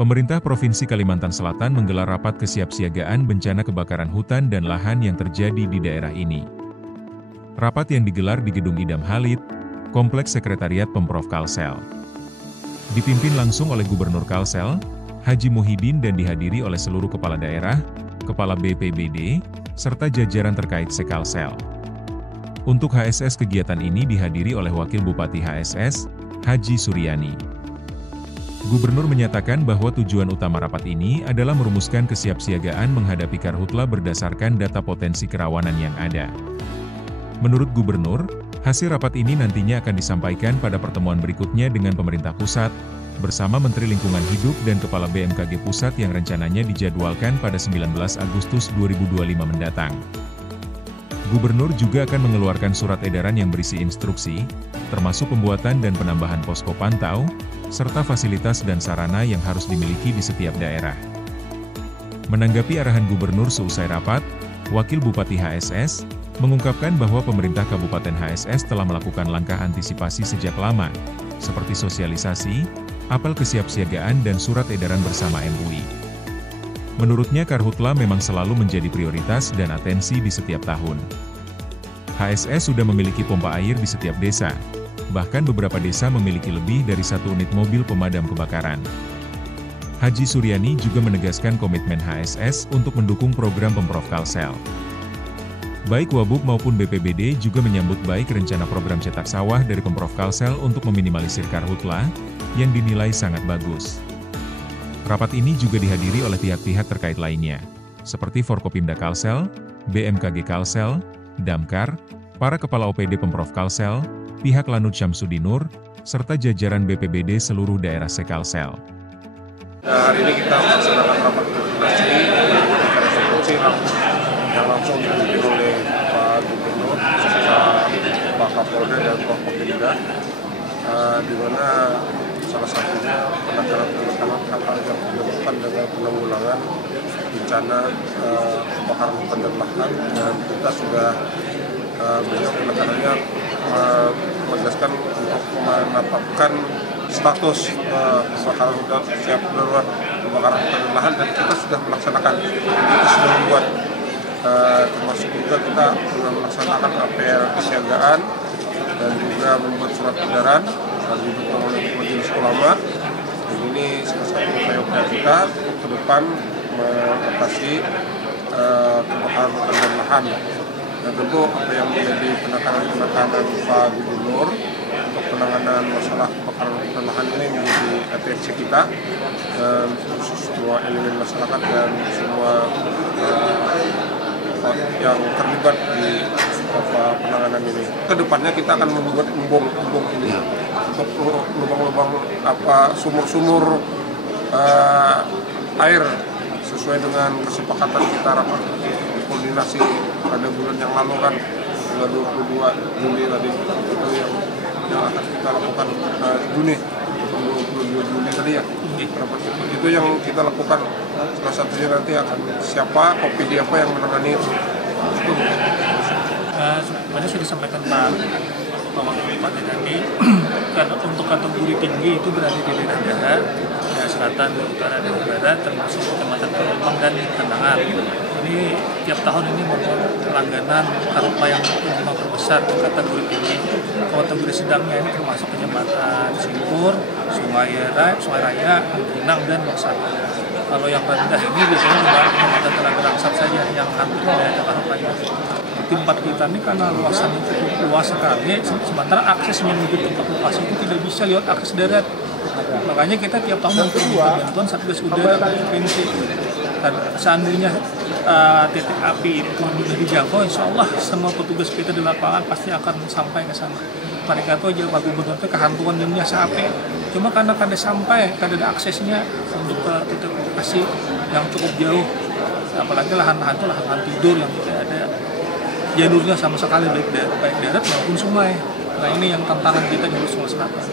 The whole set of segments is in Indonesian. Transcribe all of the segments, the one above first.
Pemerintah Provinsi Kalimantan Selatan menggelar rapat kesiapsiagaan bencana kebakaran hutan dan lahan yang terjadi di daerah ini. Rapat yang digelar di Gedung Idam Halid, Kompleks Sekretariat Pemprov Kalsel. Dipimpin langsung oleh Gubernur Kalsel, Haji Muhyiddin, dan dihadiri oleh seluruh kepala daerah, kepala BPBD, serta jajaran terkait Sekalsel. Untuk HSS, kegiatan ini dihadiri oleh Wakil Bupati HSS, Haji Suryani. Gubernur menyatakan bahwa tujuan utama rapat ini adalah merumuskan kesiapsiagaan menghadapi karhutla berdasarkan data potensi kerawanan yang ada. Menurut Gubernur, hasil rapat ini nantinya akan disampaikan pada pertemuan berikutnya dengan pemerintah pusat, bersama Menteri Lingkungan Hidup dan Kepala BMKG Pusat yang rencananya dijadwalkan pada 19 Agustus 2025 mendatang. Gubernur juga akan mengeluarkan surat edaran yang berisi instruksi, termasuk pembuatan dan penambahan posko pantau, serta fasilitas dan sarana yang harus dimiliki di setiap daerah. Menanggapi arahan Gubernur seusai rapat, Wakil Bupati HSS mengungkapkan bahwa pemerintah Kabupaten HSS telah melakukan langkah antisipasi sejak lama, seperti sosialisasi, apel kesiapsiagaan dan surat edaran bersama MUI. Menurutnya karhutla memang selalu menjadi prioritas dan atensi di setiap tahun. HSS sudah memiliki pompa air di setiap desa. Bahkan beberapa desa memiliki lebih dari 1 unit mobil pemadam kebakaran. Haji Suryani juga menegaskan komitmen HSS untuk mendukung program Pemprov Kalsel. Baik Wabub maupun BPBD juga menyambut baik rencana program cetak sawah dari Pemprov Kalsel untuk meminimalisir karhutla, yang dinilai sangat bagus. Rapat ini juga dihadiri oleh pihak-pihak terkait lainnya, seperti Forkopimda Kalsel, BMKG Kalsel, Damkar, para kepala OPD Pemprov Kalsel, pihak Lanut Syamsuddinur, serta jajaran BPBD seluruh daerah Sekalsel. Hari ini kita melaksanakan rapat koordinasi yang langsung dipimpin oleh Pak Gubernur, Pak Kapolda dan Forkopimda, di mana salah satunya penanganan hal-hal yang dilakukan dengan penanggulangan bencana kebakaran hutan dan lahan, dan kita sudah beliau penekanannya menegaskan untuk menetapkan status kebakaran hutan siap darurat kebakaran hutan dan lahan, dan kita sudah melaksanakan, kita sudah membuat termasuk juga kita sudah melaksanakan APR kesiagaan dan juga membuat surat edaran dan didukung oleh Majelis Ulama. Dan ini salah satu upaya kita untuk ke depan mengatasi kebakaran hutan dan lahan. Dan tentu apa yang menjadi penekanan Pak Gubernur untuk penanganan masalah kebakaran hutan lahan ini menjadi atensi kita, dan semua elemen masyarakat dan semua yang terlibat di penanganan ini. Kedepannya kita akan membuat embung ini untuk lubang-lubang sumur-sumur air sesuai dengan kesepakatan kita rapat koordinasi pada bulan yang lalu kan, tanggal 22 Juli tadi, itu yang akan kita lakukan Juni 22 Juli tadi ya, rapat itu yang kita lakukan. Salah satunya nanti akan siapa, OPD apa yang menangani itu. Sebenarnya sudah disampaikan Pak Wakil Bupati tadi, karena untuk kategori tinggi itu berada di daerah-daerah selatan, utara, dan barat, termasuk Kecamatan Pelumpang dan Kendangan. Ini tiap tahun ini membuat langganan karhutla yang memang terbesar kategori tinggi. Kategori sedangnya ini termasuk Kecamatan Simpur, Sungai Raya, Angkinang, dan Loksana. Kalau yang rendah ini biasanya cuma Kecamatan Telaga Rangsat saja yang hampir tidak ada karhutlanya. Tempat kita ini karena luasannya cukup luas sekali, sementara aksesnya menuju tempat lokasi itu tidak bisa lewat akses darat. Makanya kita tiap tahun meminta bantuan Satgas Udara dari provinsi. Dan seandainya titik api itu sudah dijangkau, insya Allah semua petugas kita di lapangan pasti akan sampai ke sana. Mereka itu aja Pak Gubernur itu kehantuan dunia api. Cuma karena kada sampai, kada ada aksesnya untuk ke titik lokasi yang cukup jauh. Apalagi lahan-lahan itu lahan tidur yang tidak ada jalurnya sama sekali, baik darat maupun sungai. Nah ini yang tantangan kita di Sulawesi Selatan.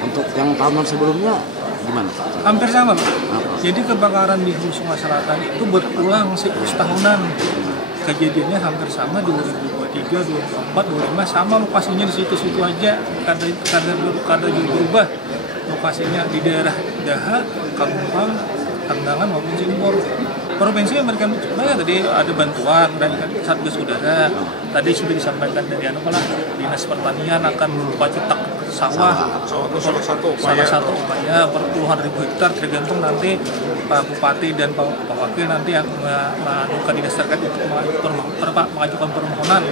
Untuk yang tahun sebelumnya gimana Pak? Hampir sama Pak. Jadi kebakaran di Hulu Sungai Selatan itu berulang siklus tahunan. Kejadiannya hampir sama 2023, 2024, 2025 sama lokasinya di situ-situ aja. Kada berubah lokasinya di daerah Daha, penumpang tandangan maupun simpor. Provinsi memberikan tadi ada bantuan dari Satgas Udara. Tadi sudah disampaikan dari Dinas Pertanian akan berupa cetak sawah. Salah satu upaya puluhan ribu hektar, tergantung nanti Pak Bupati dan Pak Wakil nanti yang mengajukan dinas terkait untuk mengajukan permohonan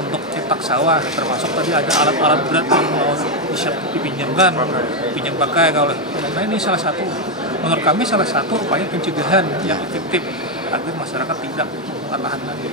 untuk cetak sawah, termasuk tadi ada alat-alat berat yang mau bisa dipinjamkan, pinjam pakai kalau. Nah ini salah satu, menurut kami salah satu upaya pencegahan yang efektif agar masyarakat tidak kewalahan lagi.